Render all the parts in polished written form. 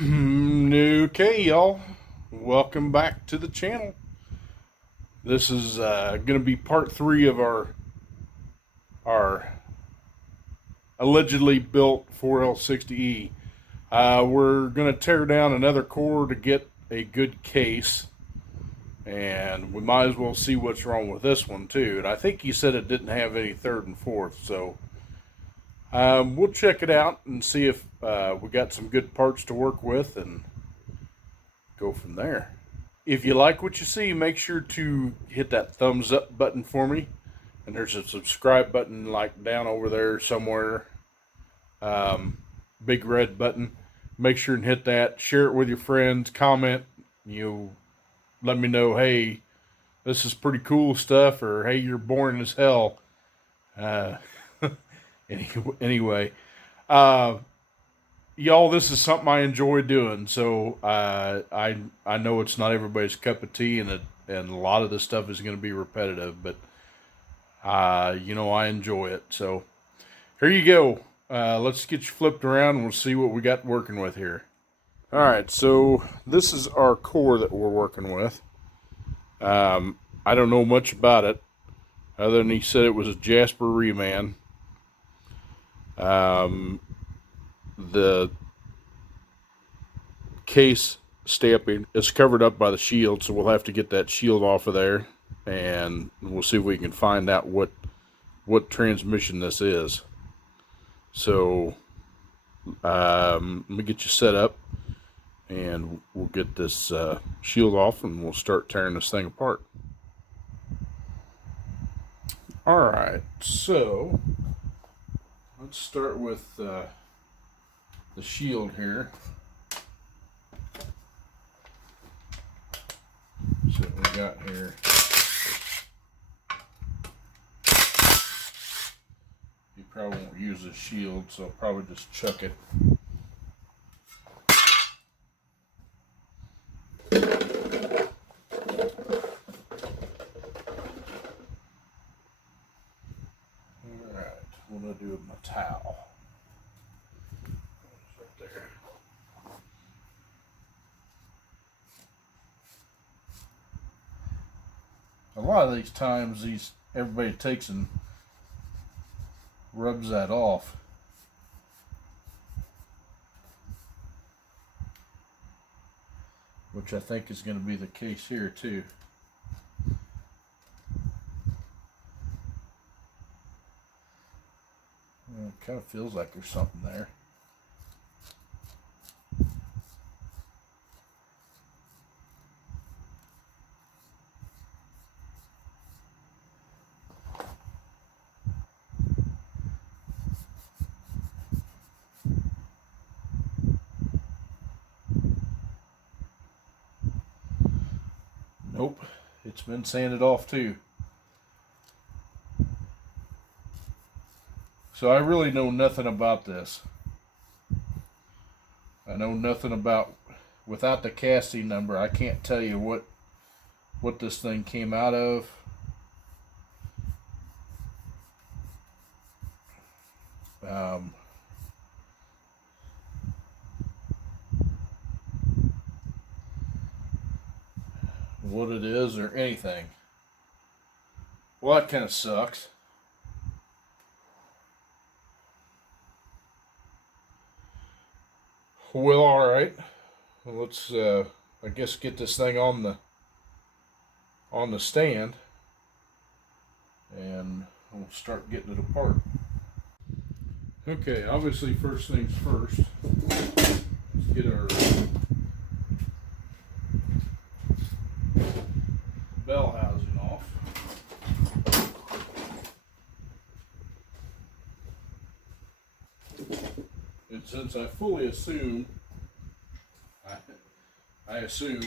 Okay, y'all. Welcome back to the channel. This is going to be part 3 of our allegedly built 4L60E. We're going to tear down another core to get a good case, and we might as well see what's wrong with this one too. And I think he said it didn't have any third and fourth, so we'll check it out and see if we got some good parts to work with and go from there. If you like what you see, make sure to hit that thumbs up button for me. And there's a subscribe button like down over there somewhere. Big red button. Make sure and hit that. Share it with your friends. Comment. Let me know, hey, this is pretty cool stuff, or hey, you're boring as hell. Uh, anyway, uh, y'all, this is something I enjoy doing. So I know it's not everybody's cup of tea, and a lot of this stuff is going to be repetitive, but I enjoy it. So here you go. Let's get you flipped around, and we'll see what we got working with here. All right, so this is our core that we're working with. I don't know much about it, other than he said it was a Jasper reman. The case stamping is covered up by the shield, so we'll have to get that shield off of there, and we'll see if we can find out what transmission this is. So let me get you set up, and we'll get this shield off, and we'll start tearing this thing apart. Alright, so let's start with the shield here. So what we got here. You probably won't use this shield, so I'll probably just chuck it. Alright, what do I do with my towel? It's right there. A lot of these times, everybody takes and rubs that off. Which I think is going to be the case here too. It kind of feels like there's something there. Nope, it's been sanded off too. So I really know nothing about this. I know nothing about, without the casting number, I can't tell you what this thing came out of. What it is or anything. Well, that kind of sucks. Well, alright. Let's I guess get this thing on the stand, and we'll start getting it apart. Okay, obviously first things first. Let's get our bell housing off. And since I fully assume, I assume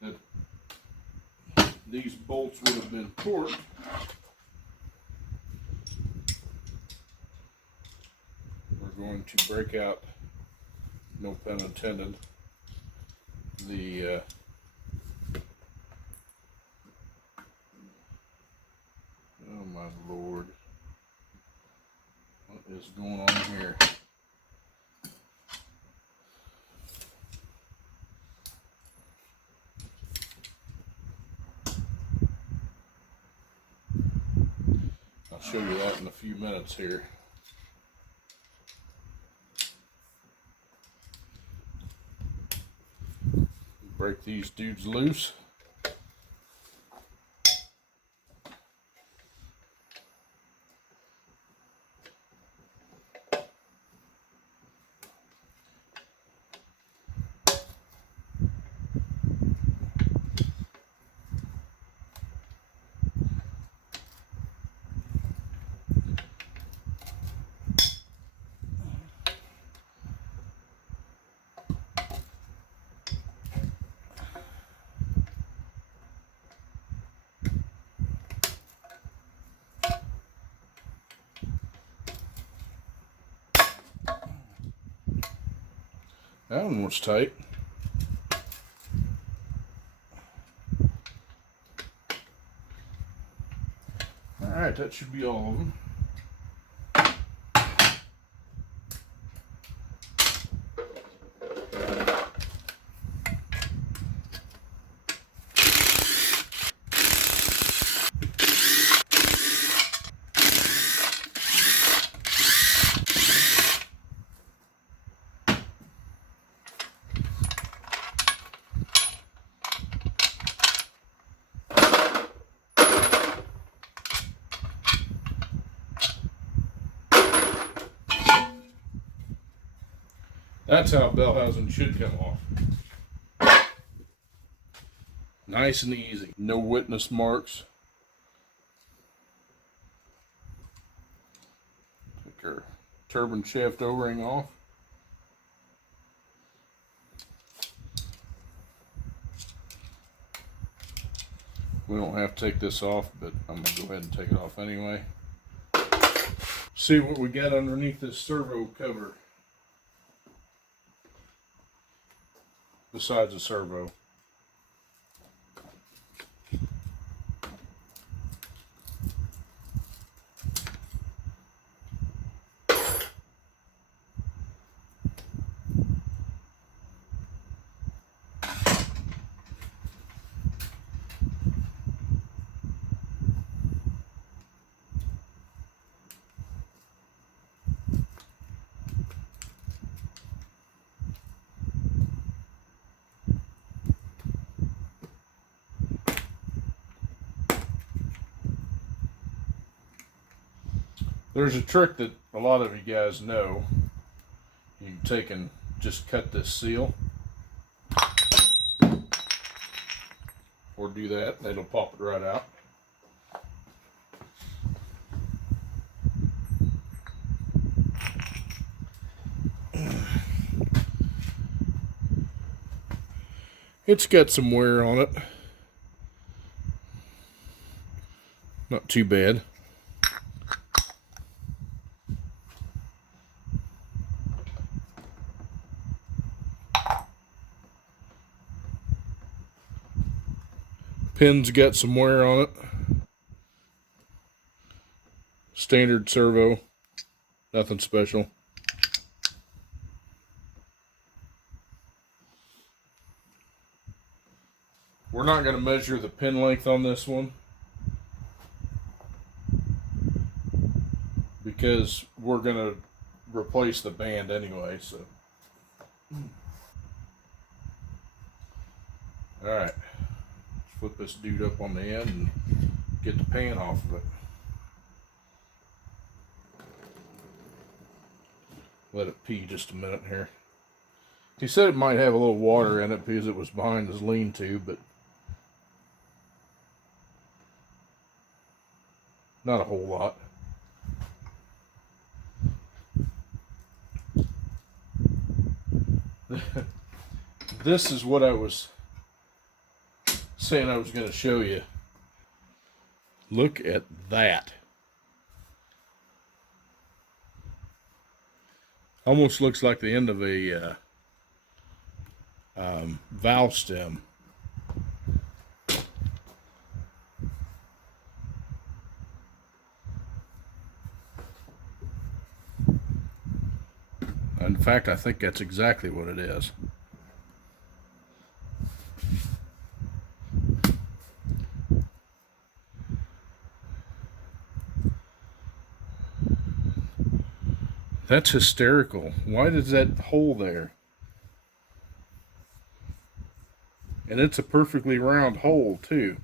that these bolts would have been torqued, we're going to break out, no pun intended, the oh my lord, what is going on here? show you that in a few minutes here. Break these dudes loose. That one was tight. Alright, that should be all of them. That's how bell housing should come off. Nice and easy. No witness marks. Take our turbine shaft O-ring off. We don't have to take this off, but I'm going to go ahead and take it off anyway. See what we got underneath this servo cover. Besides the servo. There's a trick that a lot of you guys know. You can take and just cut this seal. Or do that, and it'll pop it right out. It's got some wear on it. Not too bad. Pin's got some wear on it. Standard servo. Nothing special. We're not going to measure the pin length on this one because we're going to replace the band anyway, so. Alright. Flip this dude up on the end and get the pan off of it. Let it pee just a minute here. He said it might have a little water in it because it was behind his lean-to, but not a whole lot. This is what I was saying I was going to show you. Look at that. Almost looks like the end of a valve stem. In fact, I think that's exactly what it is. That's hysterical. Why does that hole there? And it's a perfectly round hole, too.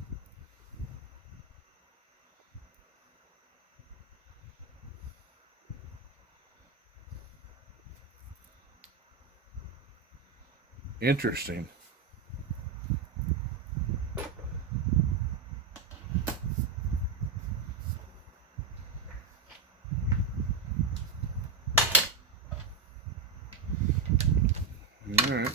Interesting. All right.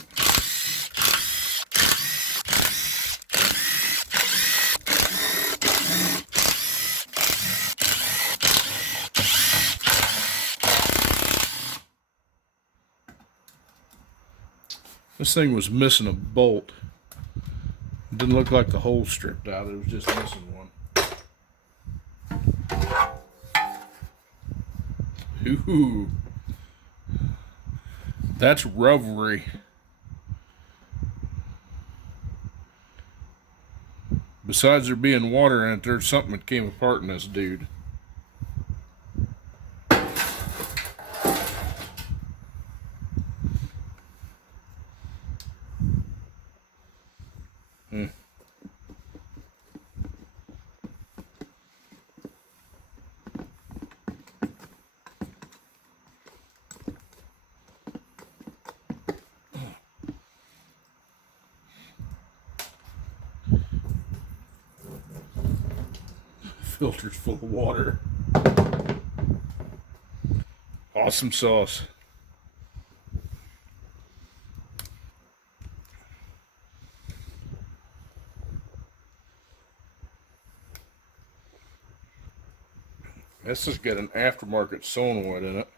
This thing was missing a bolt. It didn't look like the hole stripped out. It was just missing one. Ooh. That's rubbery. Besides there being water in it, there's something that came apart in this dude. Filter's full of water. Awesome sauce. This has got an aftermarket solenoid in it.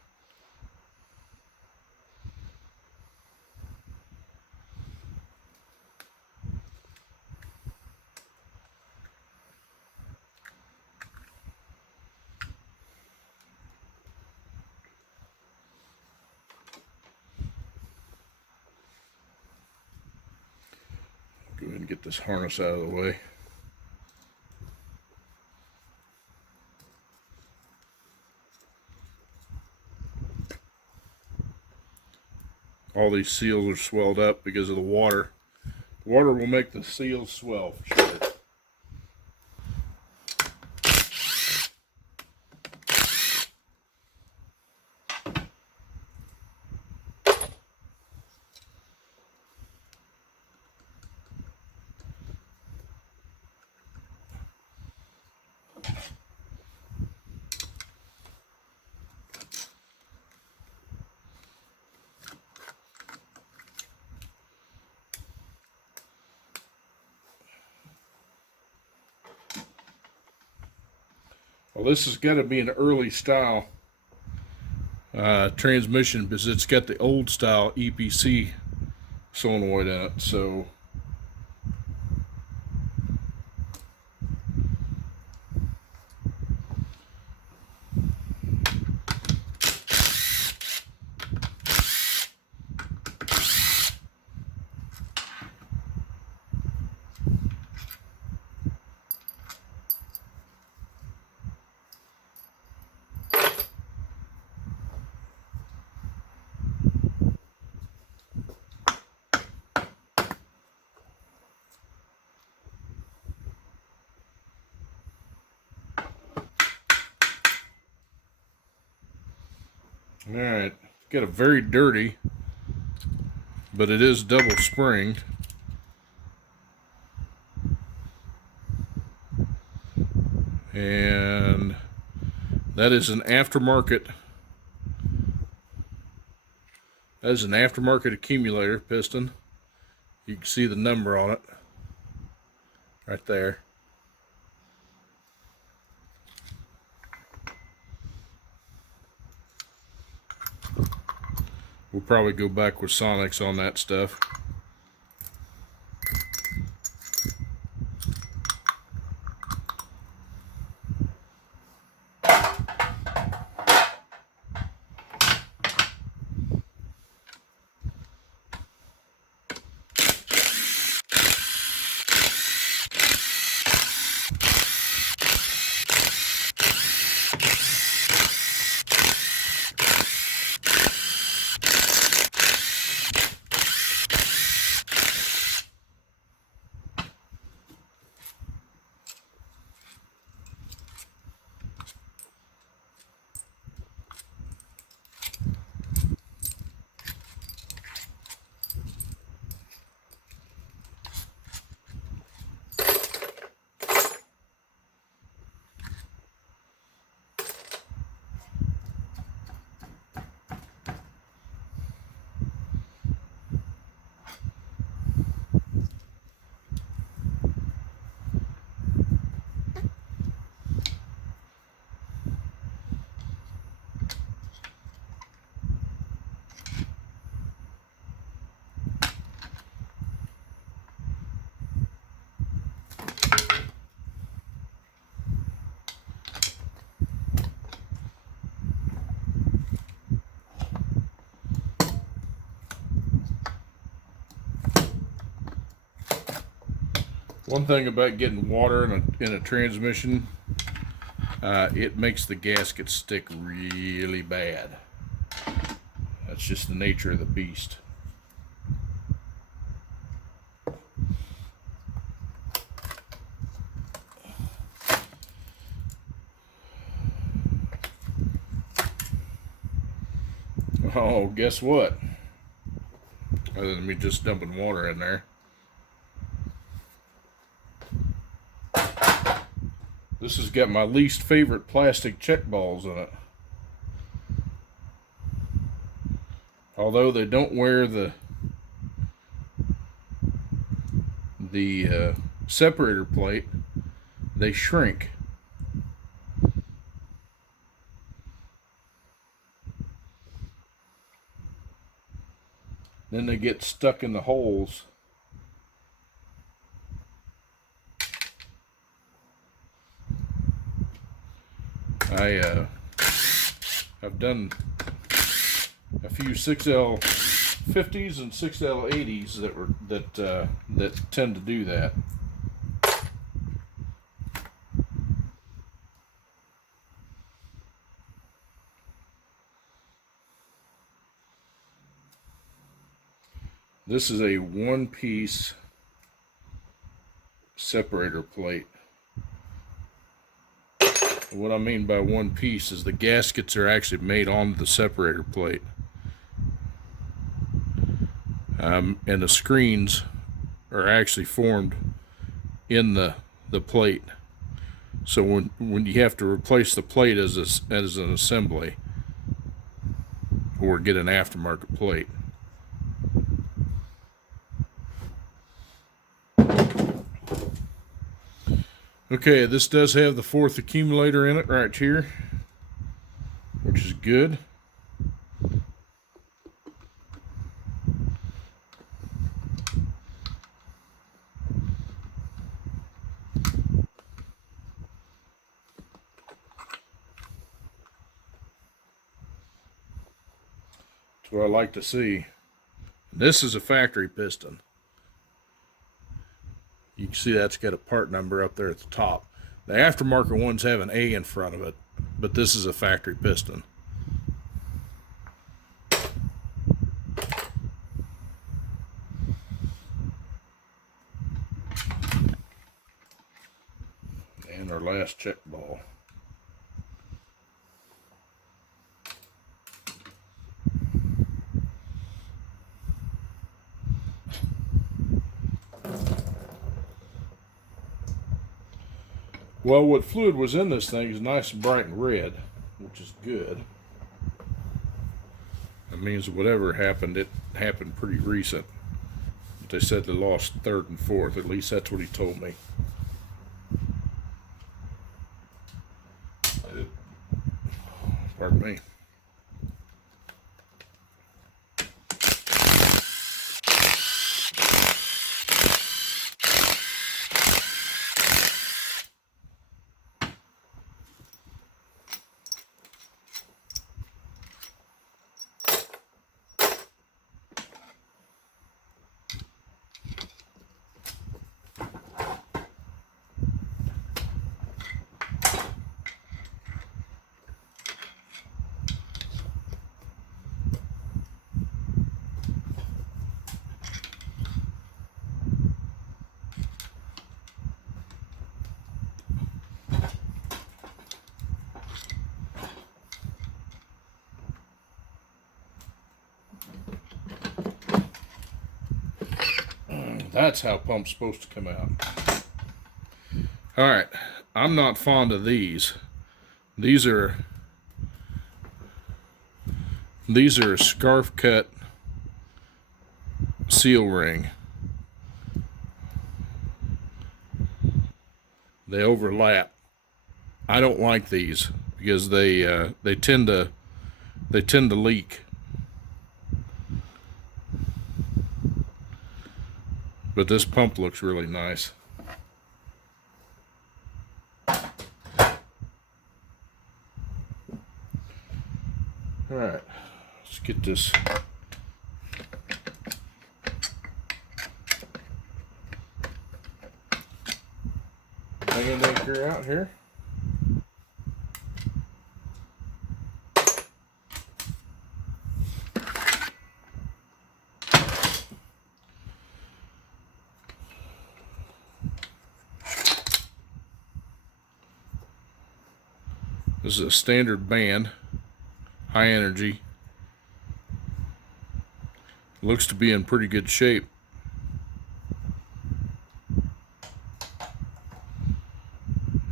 Go ahead and get this harness out of the way. All these seals are swelled up because of the water. The water will make the seals swell for sure. Well, this has got to be an early style transmission because it's got the old style EPC solenoid in it. So all right, got a very dirty, but it is double springed. And that is an aftermarket. That is an aftermarket accumulator piston. You can see the number on it right there. We'll probably go back with Sonics on that stuff. One thing about getting water in a transmission, it makes the gasket stick really bad. That's just the nature of the beast. Oh, guess what? Other than me just dumping water in there. This has got my least favorite plastic check balls in it. Although they don't wear the separator plate, they shrink. Then they get stuck in the holes. I've done a few 6L50s and 6L80s that tend to do that. This is a one-piece separator plate. What I mean by one piece is the gaskets are actually made on the separator plate. And the screens are actually formed in the plate. So when you have to replace the plate as an assembly or get an aftermarket plate. Okay, this does have the fourth accumulator in it right here, which is good. That's what I like to see. This is a factory piston. You can see that's got a part number up there at the top. The aftermarket ones have an A in front of it, but this is a factory piston. And our last check ball. Well, what fluid was in this thing is nice and bright and red, which is good. That means whatever happened, it happened pretty recent. But they said they lost third and fourth. At least that's what he told me. Pardon me. That's how pump's supposed to come out. Alright, I'm not fond of these. These are a scarf cut seal ring. They overlap. I don't like these because they tend to leak. But this pump looks really nice. Alright, let's get this. sand anchor out here. This is a standard band, high energy. Looks to be in pretty good shape.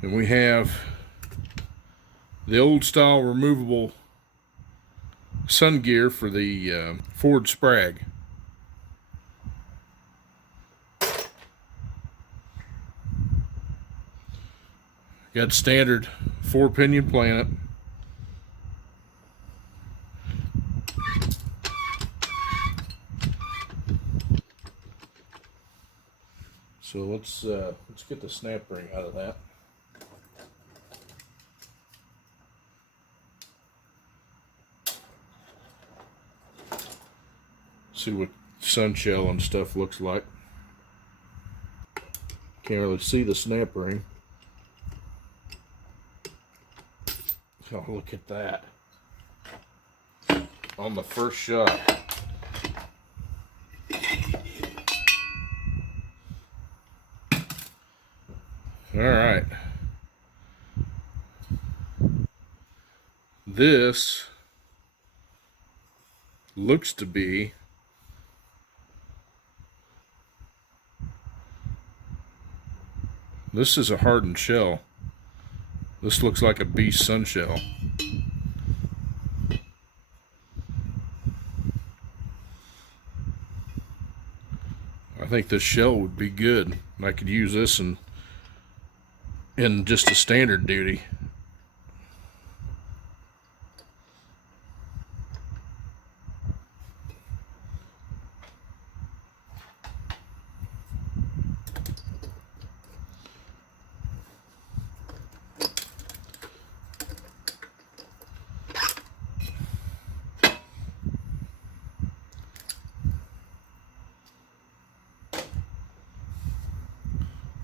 And we have the old style removable sun gear for the Ford Sprag. Got standard 4-pinion planet. So let's get the snap ring out of that. See what sun shell and stuff looks like. Can't really see the snap ring. Oh, look at that. On the first shot. All right. This looks to be this is a hardened shell. This looks like a beast sun shell. I think this shell would be good. I could use this in just a standard duty.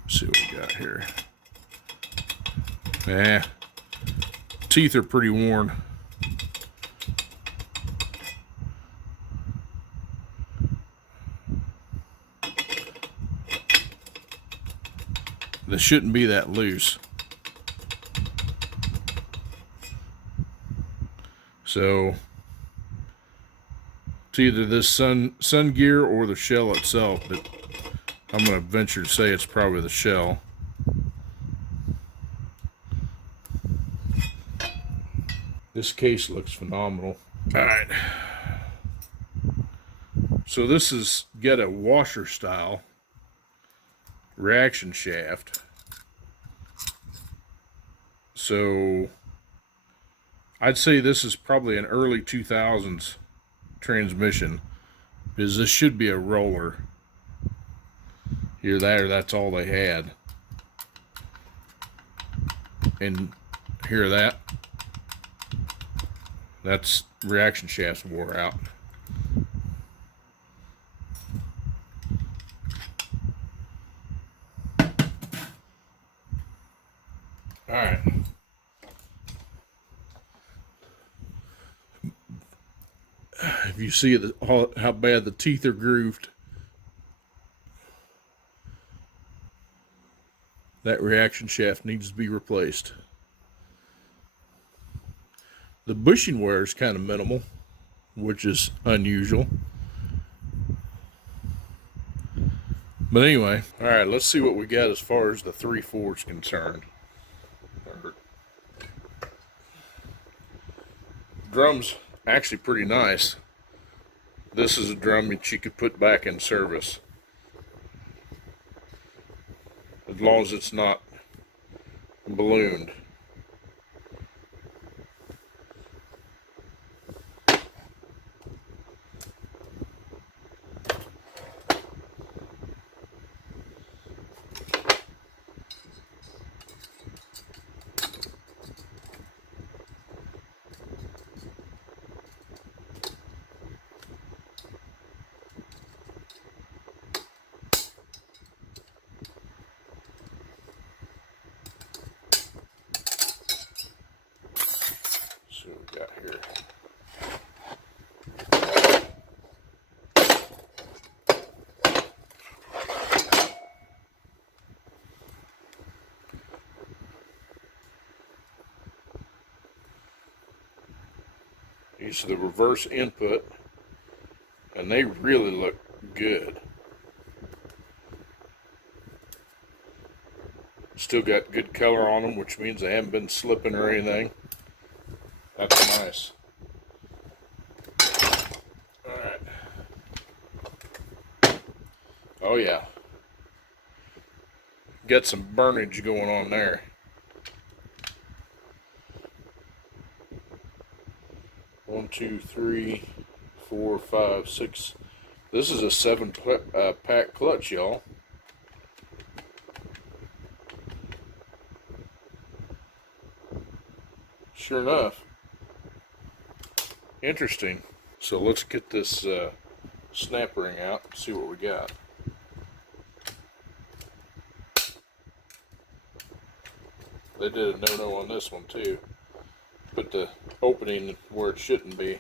See what we got here. Teeth are pretty worn. They shouldn't be that loose. So it's either this sun gear or the shell itself, but I'm going to venture to say it's probably the shell. This case looks phenomenal. All right. So this has got a washer style reaction shaft. So I'd say this is probably an early 2000s transmission, because this should be a roller. Either that or that's all they had. And hear that? That's reaction shafts wore out. Alright. If you see how bad the teeth are grooved, that reaction shaft needs to be replaced. The bushing wear is kind of minimal, which is unusual. But anyway, all right, let's see what we got as far as the 3/4 is concerned. Drum's actually pretty nice. This is a drum that you could put back in service, as long as it's not ballooned. these, the reverse input, and they really look good. Still got good color on them, which means they haven't been slipping or anything. That's nice. Alright. Oh yeah. Got some burnage going on there. 1, 2, 3, 4, 5, 6. This is a 7-pack clutch, y'all. Sure enough. Interesting. So let's get this snap ring out and see what we got. They did a no-no on this one too. Put the opening where it shouldn't be.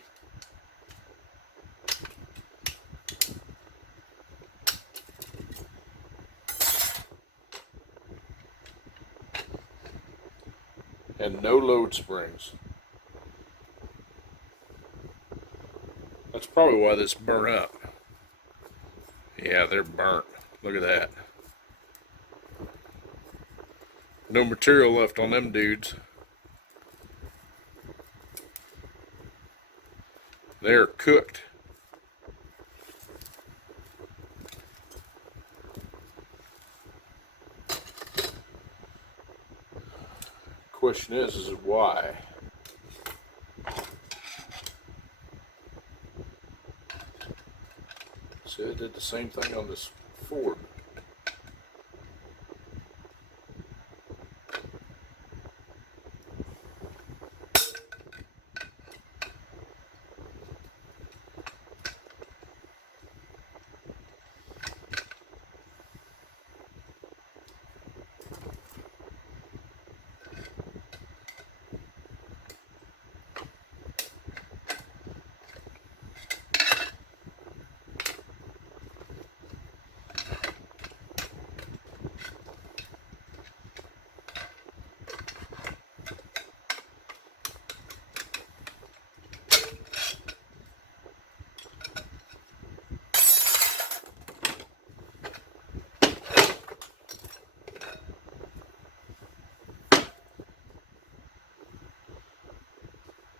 And no load springs. That's probably why this burnt up. Yeah, they're burnt. Look at that. No material left on them dudes. They're cooked. Question is why? See, I did the same thing on this Ford.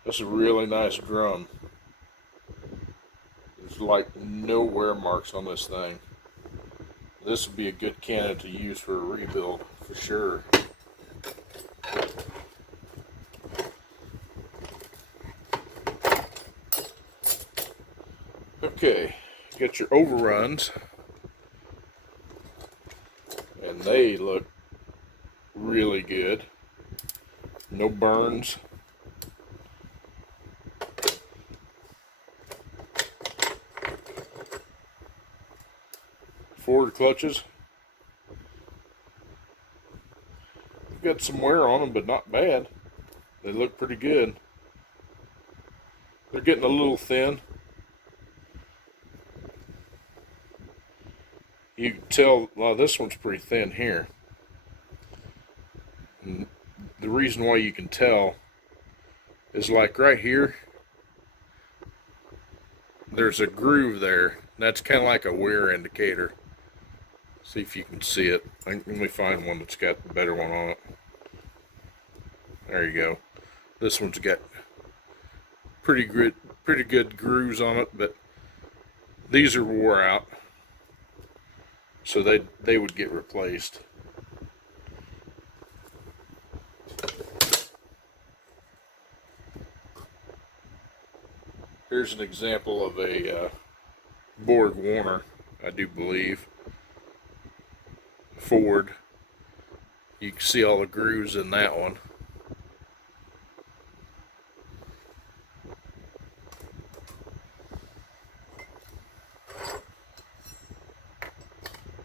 That's a really nice drum. There's like no wear marks on this thing. This would be a good candidate to use for a rebuild, for sure. Okay, you got your overruns. And they look really good. No burns. Forward clutches. Got some wear on them, but not bad. They look pretty good. They're getting a little thin. You can tell, well, this one's pretty thin here. And the reason why you can tell is like right here, there's a groove there. That's kind of like a wear indicator. See if you can see it. Let me find one that's got the better one on it. There you go. This one's got pretty good grooves on it, but these are wore out, so they would get replaced. Here's an example of a Borg Warner, I do believe. Ford. You can see all the grooves in that one.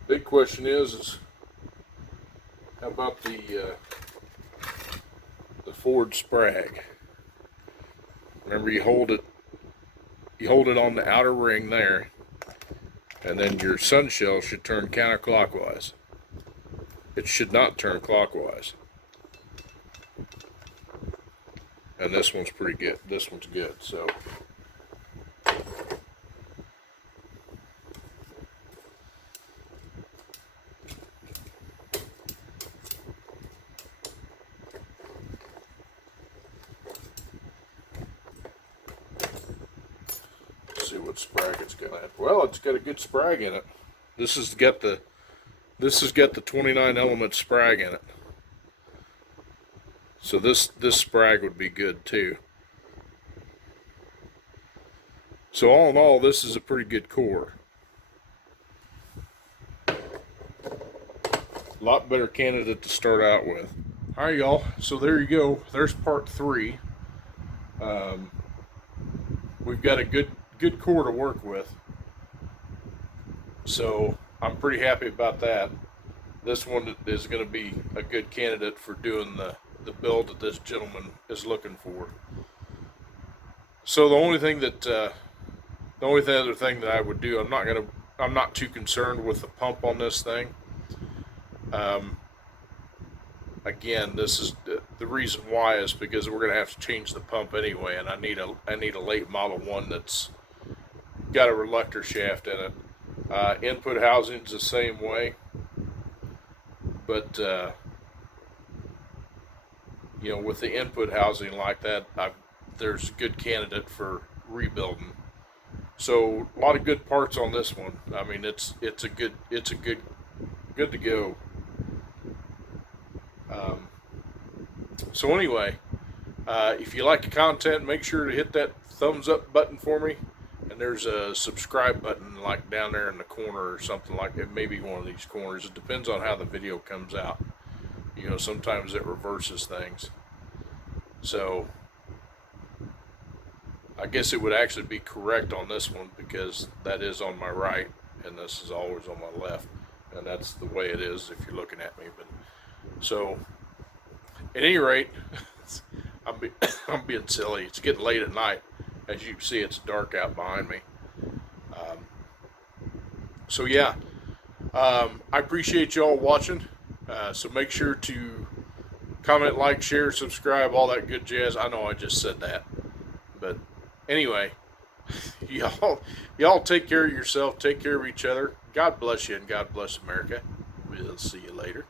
Big question is how about the Ford Sprag? Remember, you hold it on the outer ring there, and then your sun shell should turn counterclockwise. It should not turn clockwise. and this one's pretty good. This one's good. So let's see what sprag it's gonna have. Well, it's got a good sprag in it. This has got the 29 element sprag in it. So this sprag would be good too. So all in all, this is a pretty good core. A lot better candidate to start out with. All right, y'all. So there you go. There's part 3. We've got a good core to work with. So I'm pretty happy about that. This one is going to be a good candidate for doing the build that this gentleman is looking for. So the only other thing that I would do, I'm not too concerned with the pump on this thing. Again, this is the reason why is because we're going to have to change the pump anyway, and I need a late model one that's got a reluctor shaft in it. Input housing's the same way, but with the input housing like that, there's a good candidate for rebuilding. So a lot of good parts on this one. I mean, it's good to go. So anyway, if you like the content, make sure to hit that thumbs up button for me. And there's a subscribe button like down there in the corner or something like that. Maybe one of these corners. It depends on how the video comes out. Sometimes it reverses things. So I guess it would actually be correct on this one because that is on my right and this is always on my left. And that's the way it is if you're looking at me. But so at any rate, I'm being silly. It's getting late at night. As you can see, it's dark out behind me. So yeah, I appreciate y'all watching. So make sure to comment, like, share, subscribe, all that good jazz. I know I just said that, but anyway, y'all take care of yourself. Take care of each other. God bless you and God bless America. We'll see you later.